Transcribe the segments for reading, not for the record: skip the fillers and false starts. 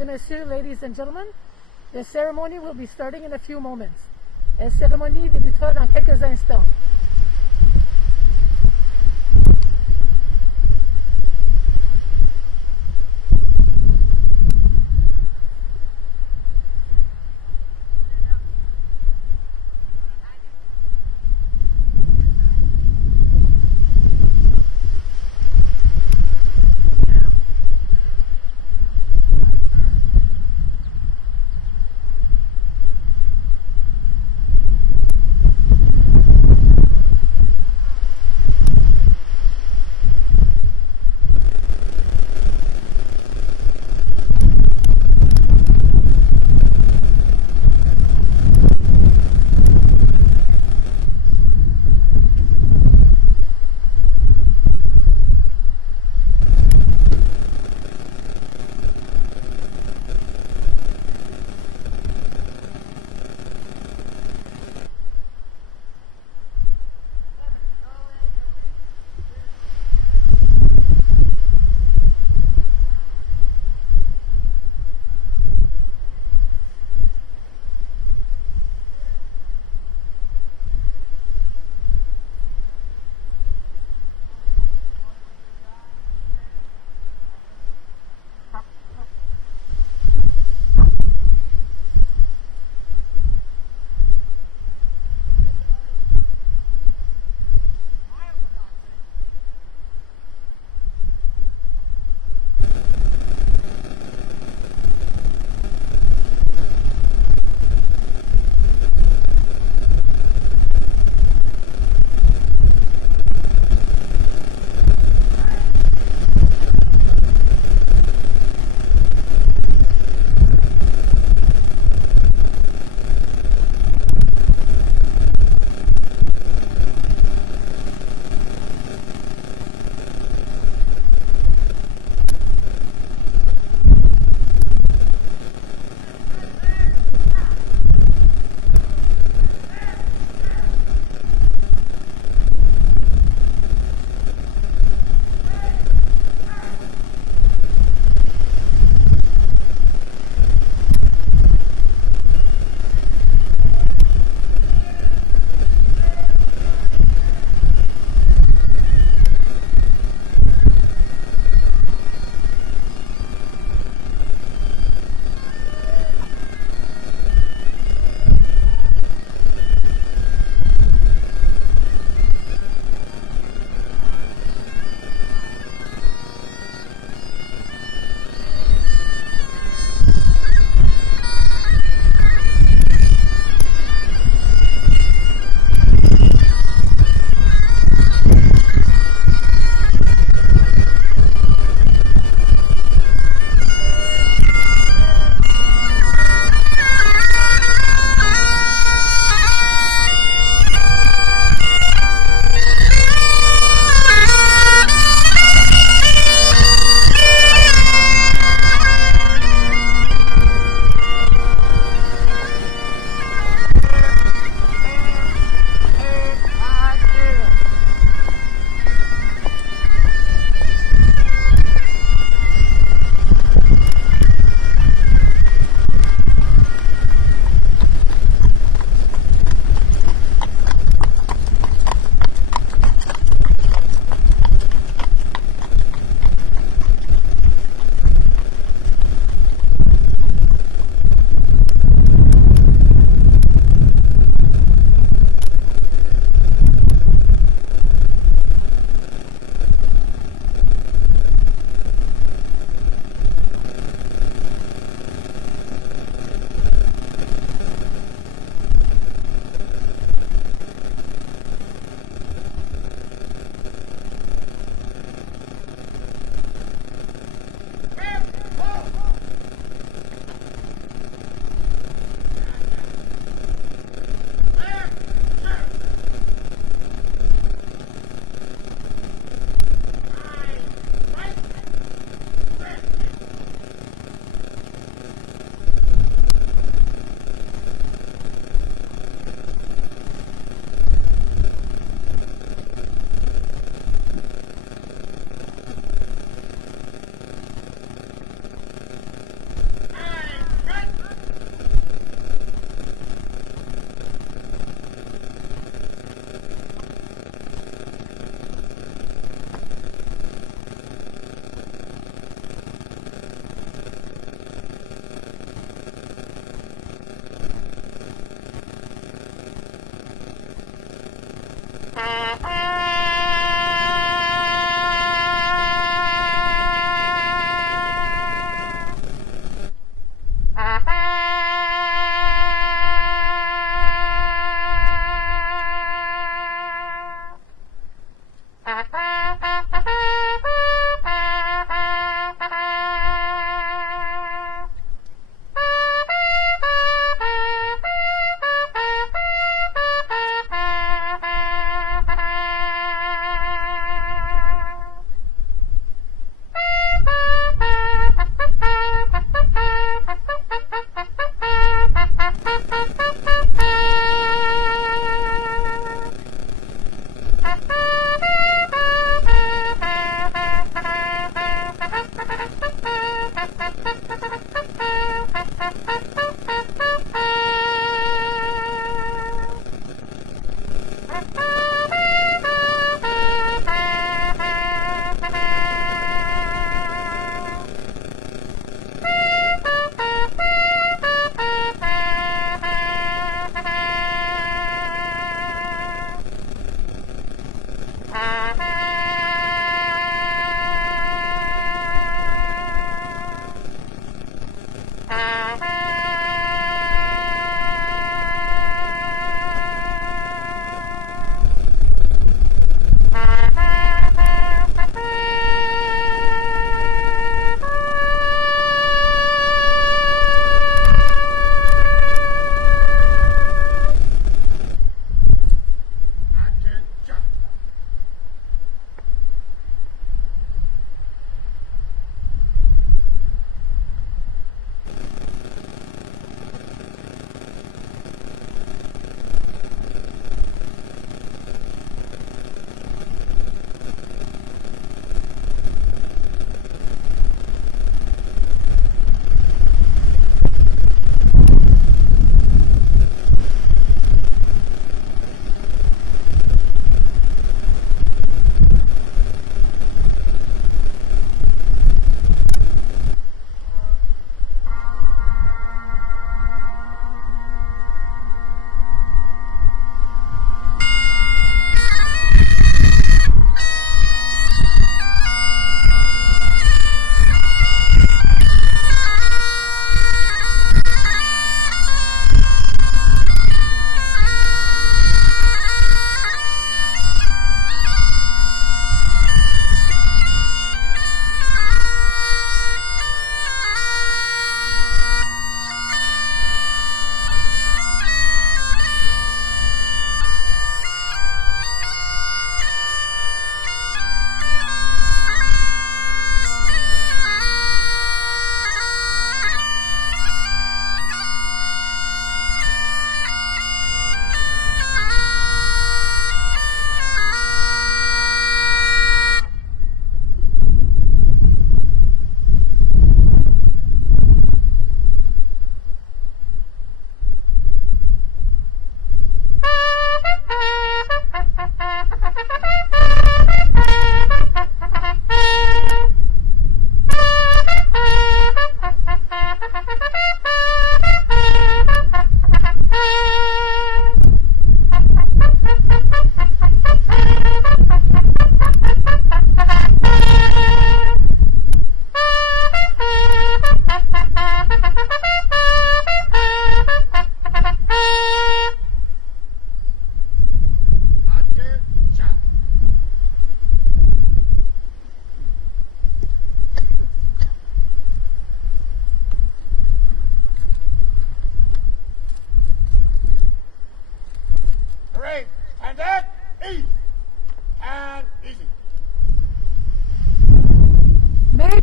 Mesdames et Messieurs, ladies and gentlemen, the ceremony will be starting in a few moments. La cérémonie débutera dans quelques instants.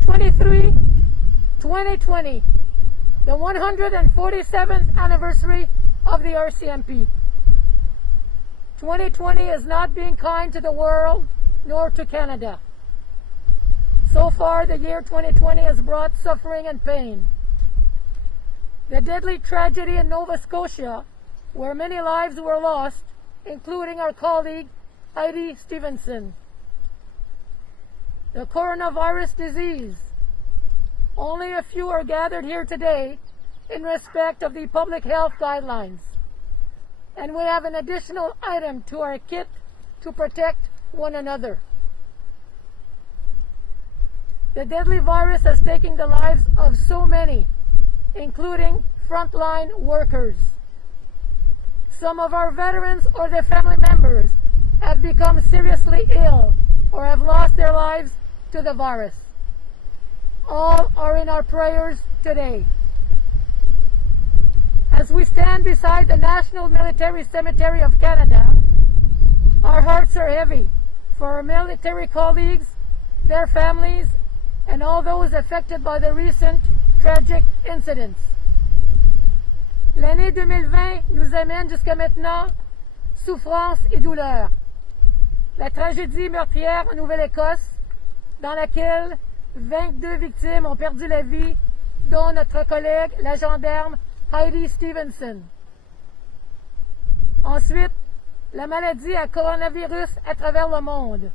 23, 2020, the 147th anniversary of the RCMP. 2020 is not being kind to the world nor to Canada. So far, the year 2020 has brought suffering and pain. The deadly tragedy in Nova Scotia, where many lives were lost, including our colleague Heidi Stevenson. The coronavirus disease. Only a few are gathered here today in respect of the public health guidelines. And we have an additional item to our kit to protect one another. The deadly virus has taken the lives of so many, including frontline workers. Some of our veterans or their family members have become seriously ill or have lost their lives to the virus. All are in our prayers today. As we stand beside the National Military Cemetery of Canada, our hearts are heavy for our military colleagues, their families, and all those affected by the recent tragic incidents. L'année 2020 nous amène jusqu'à maintenant souffrance et douleur. La tragédie meurtrière en Nouvelle-Écosse, dans laquelle 22 victimes ont perdu la vie, dont notre collègue, la gendarme Heidi Stevenson. Ensuite, la maladie à coronavirus à travers le monde.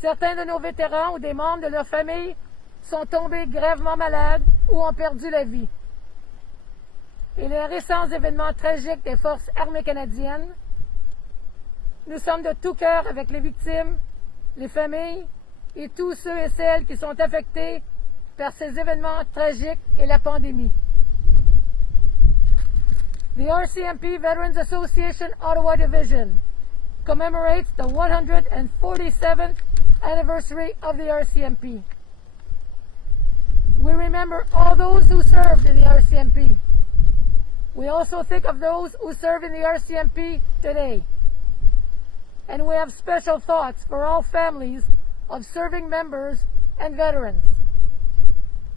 Certains de nos vétérans ou des membres de leur famille sont tombés gravement malades ou ont perdu la vie. Et les récents événements tragiques des forces armées canadiennes, nous sommes de tout cœur avec les victimes, les familles et tous ceux et celles qui sont affectés par ces événements tragiques et la pandémie. The RCMP Veterans Association Ottawa Division commemorates the 147th anniversary of the RCMP. We remember all those who served in the RCMP. We also think of those who serve in the RCMP today. And we have special thoughts for all families of serving members and veterans.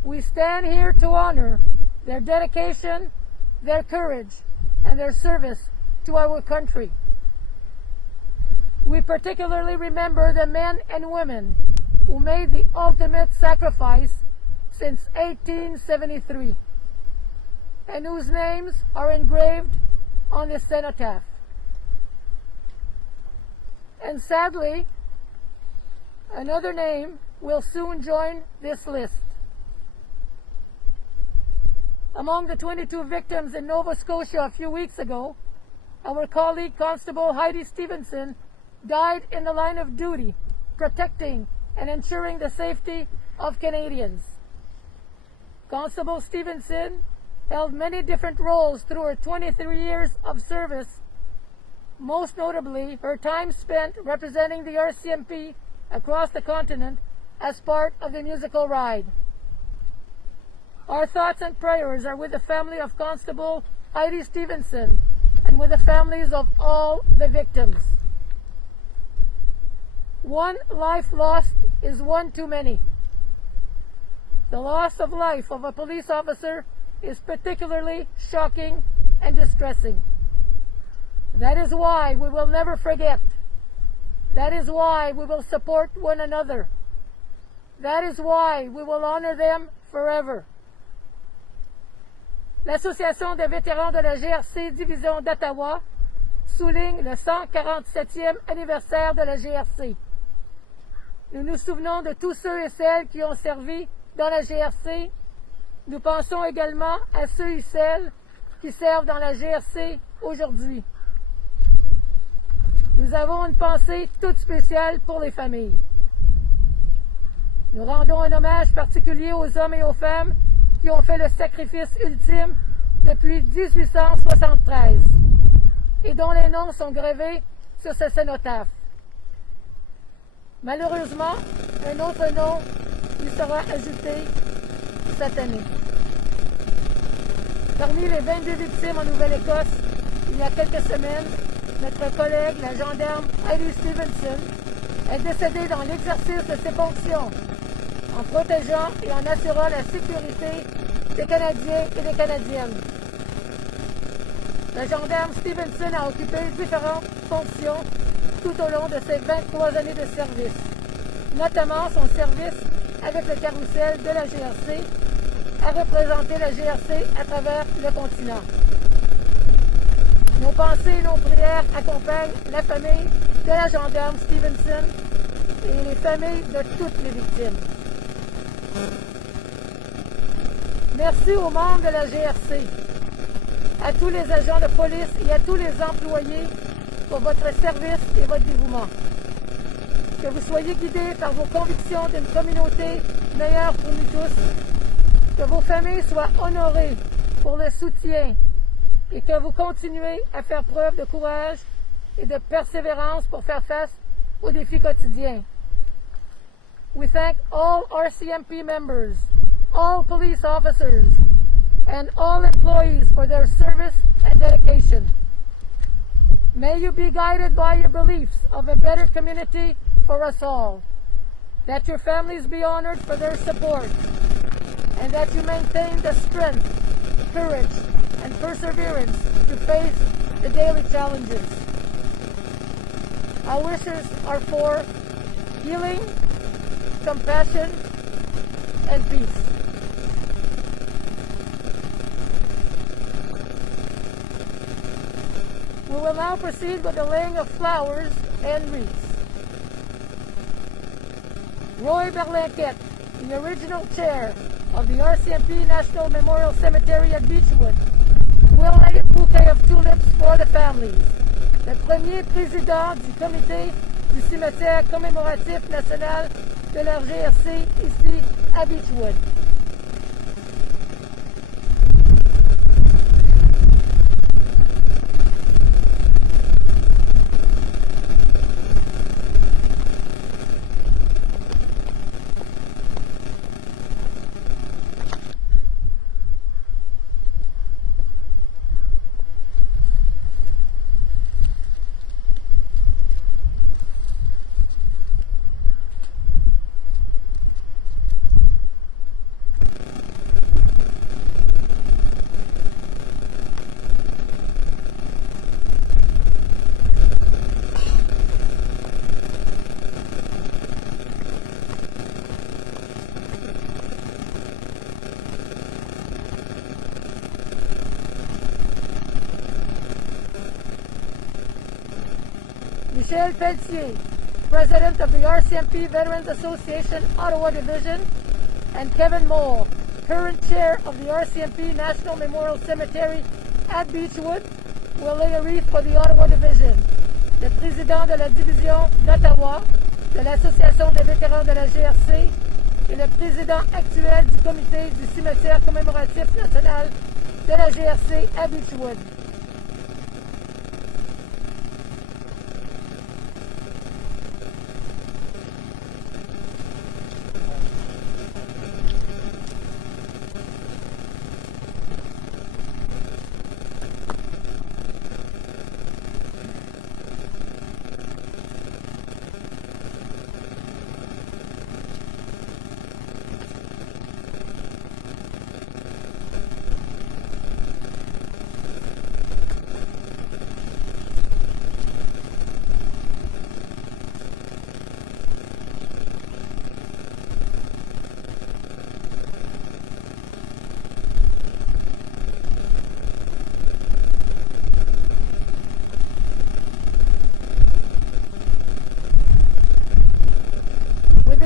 We stand here to honor their dedication, their courage, and their service to our country. We particularly remember the men and women who made the ultimate sacrifice since 1873, and whose names are engraved on the cenotaph. And sadly, another name will soon join this list. Among the 22 victims in Nova Scotia a few weeks ago, our colleague Constable Heidi Stevenson died in the line of duty, protecting and ensuring the safety of Canadians. Constable Stevenson held many different roles through her 23 years of service, most notably her time spent representing the RCMP across the continent as part of the musical ride. Our thoughts and prayers are with the family of Constable Heidi Stevenson and with the families of all the victims. One life lost is one too many. The loss of life of a police officer is particularly shocking and distressing. That is why we will never forget. That is why we will support one another. That is why we will honor them forever. L'Association des vétérans de la GRC Division d'Ottawa souligne le 147e anniversaire de la GRC. Nous nous souvenons de tous ceux et celles qui ont servi dans la GRC. Nous pensons également à ceux et celles qui servent dans la GRC aujourd'hui. Nous avons une pensée toute spéciale pour les familles. Nous rendons un hommage particulier aux hommes et aux femmes qui ont fait le sacrifice ultime depuis 1873 et dont les noms sont gravés sur ce cénotaphe. Malheureusement, un autre nom lui sera ajouté cette année. Parmi les 22 victimes en Nouvelle-Écosse, il y a quelques semaines, notre collègue, la gendarme Heidi Stevenson, est décédée dans l'exercice de ses fonctions, en protégeant et en assurant la sécurité des Canadiens et des Canadiennes. La gendarme Stevenson a occupé différentes fonctions tout au long de ses 23 années de service, notamment son service avec le carrousel de la GRC, à représenter la GRC à travers le continent. Nos pensées et nos prières accompagnent la famille de la gendarme Stevenson et les familles de toutes les victimes. Merci aux membres de la GRC, à tous les agents de police et à tous les employés pour votre service et votre dévouement. Que vous soyez guidés par vos convictions d'une communauté meilleure pour nous tous. Que vos familles soient honorées pour le soutien et que vous continuez à faire preuve de courage et de persévérance pour faire face aux défis quotidiens. We thank all RCMP members, all police officers, and all employees for their service and dedication. May you be guided by your beliefs of a better community for us all, that your families be honored for their support, and that you maintain the strength, courage, and perseverance to face the daily challenges. Our wishes are for healing, compassion, and peace. We will now proceed with the laying of flowers and wreaths. Roy Berlinquette, the original chair of the RCMP National Memorial Cemetery at Beechwood, will lay a bouquet of tulips for the families. Le premier président du comité du cimetière commémoratif national de la GRC ici à Beechwood. Michel Pelletier, President of the RCMP Veterans Association Ottawa Division, and Kevin Moore, current Chair of the RCMP National Memorial Cemetery at Beechwood, will lay a wreath for the Ottawa Division. Le président de la division d'Ottawa, de l'Association des vétérans de la GRC, et le président actuel du comité du cimetière commémoratif national de la GRC à Beechwood.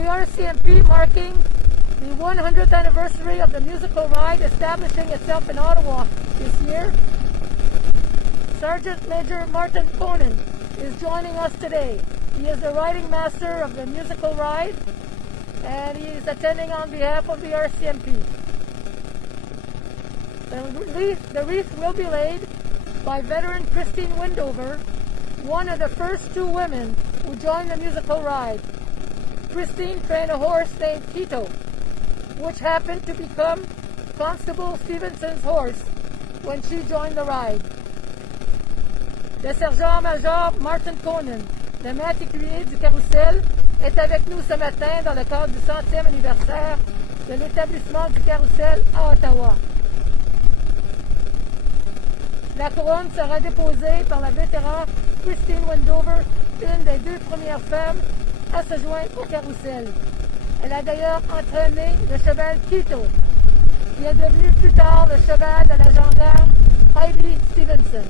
RCMP marking the 100th anniversary of the musical ride establishing itself in Ottawa this year. Sergeant Major Martin Conan is joining us today. He is the riding master of the musical ride and he is attending on behalf of the RCMP. The wreath will be laid by veteran Christine Windover, one of the first two women who joined the musical ride. Christine trained a horse named Quito, which happened to become Constable Stevenson's horse when she joined the ride. Le sergent-major Martin Conan, le maître écuyer du carrousel, est avec nous ce matin dans le cadre du 100e anniversaire de l'établissement du carrousel à Ottawa. La couronne sera déposée par la vétéran Christine Wendover, une des deux premières femmes à se joindre au carrousel. Elle a d'ailleurs entraîné le cheval Quito, qui est devenu plus tard le cheval de la gendarme Heidi Stevenson.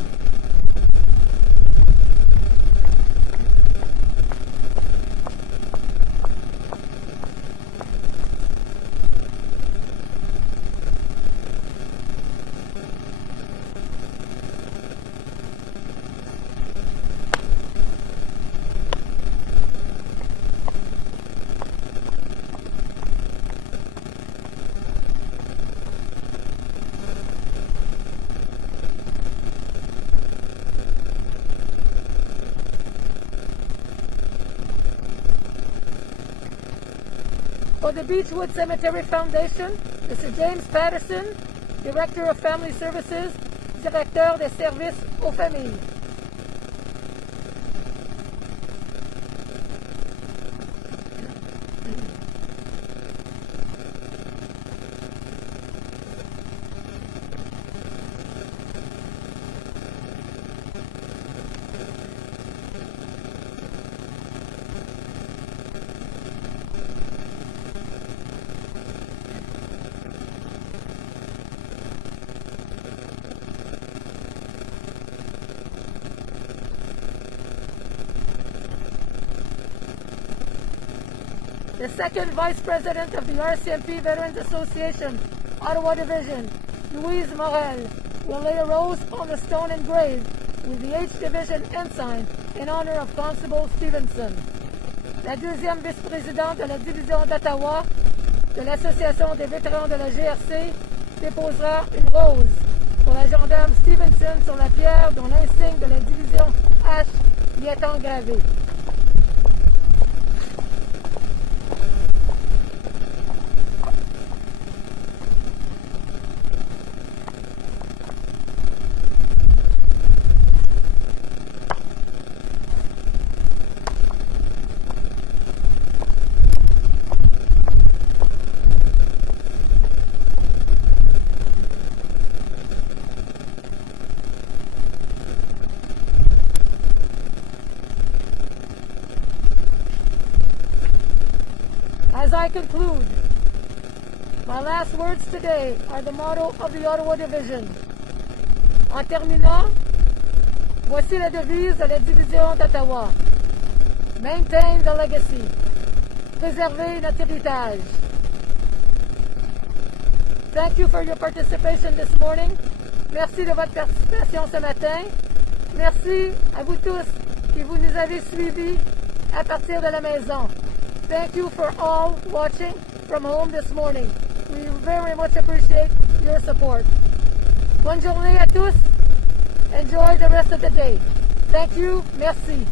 For the Beechwood Cemetery Foundation, Mr. James Patterson, Director of Family Services, Directeur des Services aux Familles. The second Vice President of the RCMP Veterans Association, Ottawa Division, Louise Morel, will lay a rose on the stone engraved with the H Division ensign in honor of Constable Stevenson. La deuxième vice-présidente de la division d'Ottawa de l'Association des vétérans de la GRC déposera une rose pour la gendarme Stevenson sur la pierre dont l'insigne de la division H y est engravé. As I conclude, my last words today are the motto of the Ottawa Division. En terminant, voici la devise de la division d'Ottawa. Maintain the legacy. Préserver notre héritage. Thank you for your participation this morning. Merci de votre participation ce matin. Merci à vous tous qui vous nous avez suivis à partir de la maison. Thank you for all watching from home this morning. We very much appreciate your support. Bonne journée à tous. Enjoy the rest of the day. Thank you. Merci.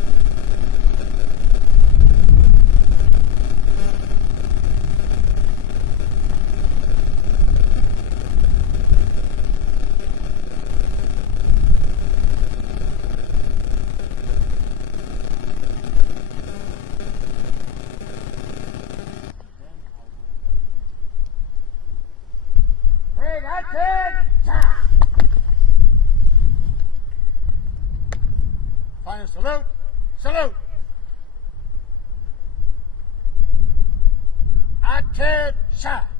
Final salute. Salute. Attention.